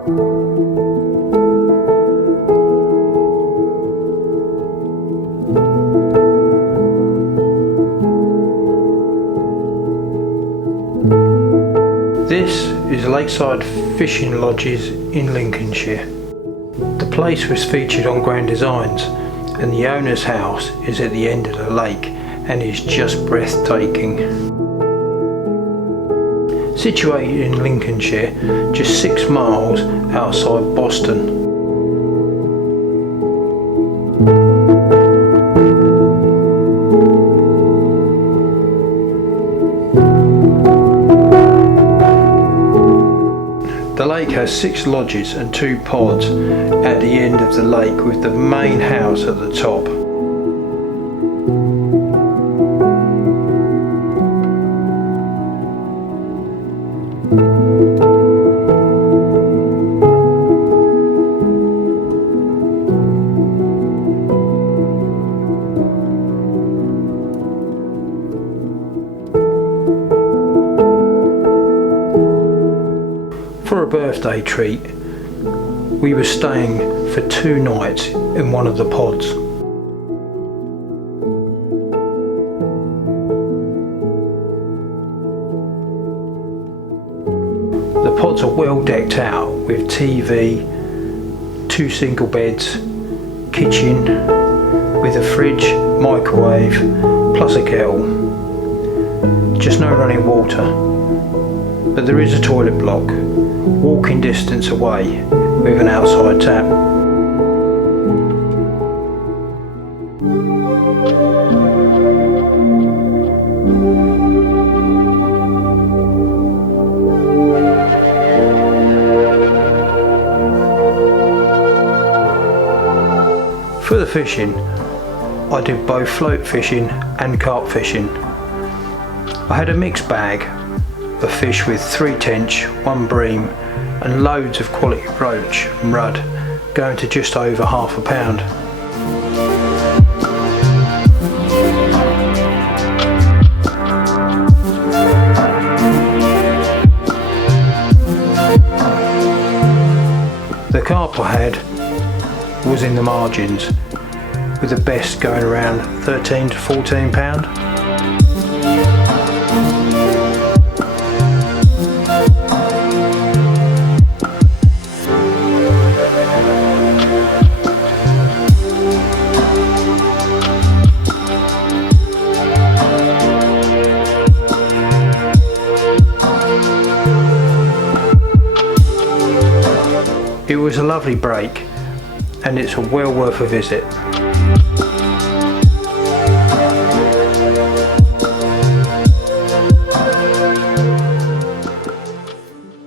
This is Lakeside Fishing Lodges in Lincolnshire. The place was featured on Grand Designs, and the owner's house is at the end of the lake and is just breathtaking. Situated in Lincolnshire, just 6 miles outside Boston. The lake has 6 lodges and 2 pods at the end of the lake, with the main house at the top. For a birthday treat, we were staying for 2 nights in one of the pods. The pods are well decked out with TV, 2 single beds, kitchen with a fridge, microwave, plus a kettle. Just no running water, but there is a toilet block, walking distance away, with an outside tap. For the fishing, I did both float fishing and carp fishing. I had a mixed bag of fish with 3 tench, 1 bream and loads of quality roach and rudd, going to just over £half a pound. The carp I had was in the margins, with the best going around £13 to £14. It was a lovely break, and it's well worth a visit.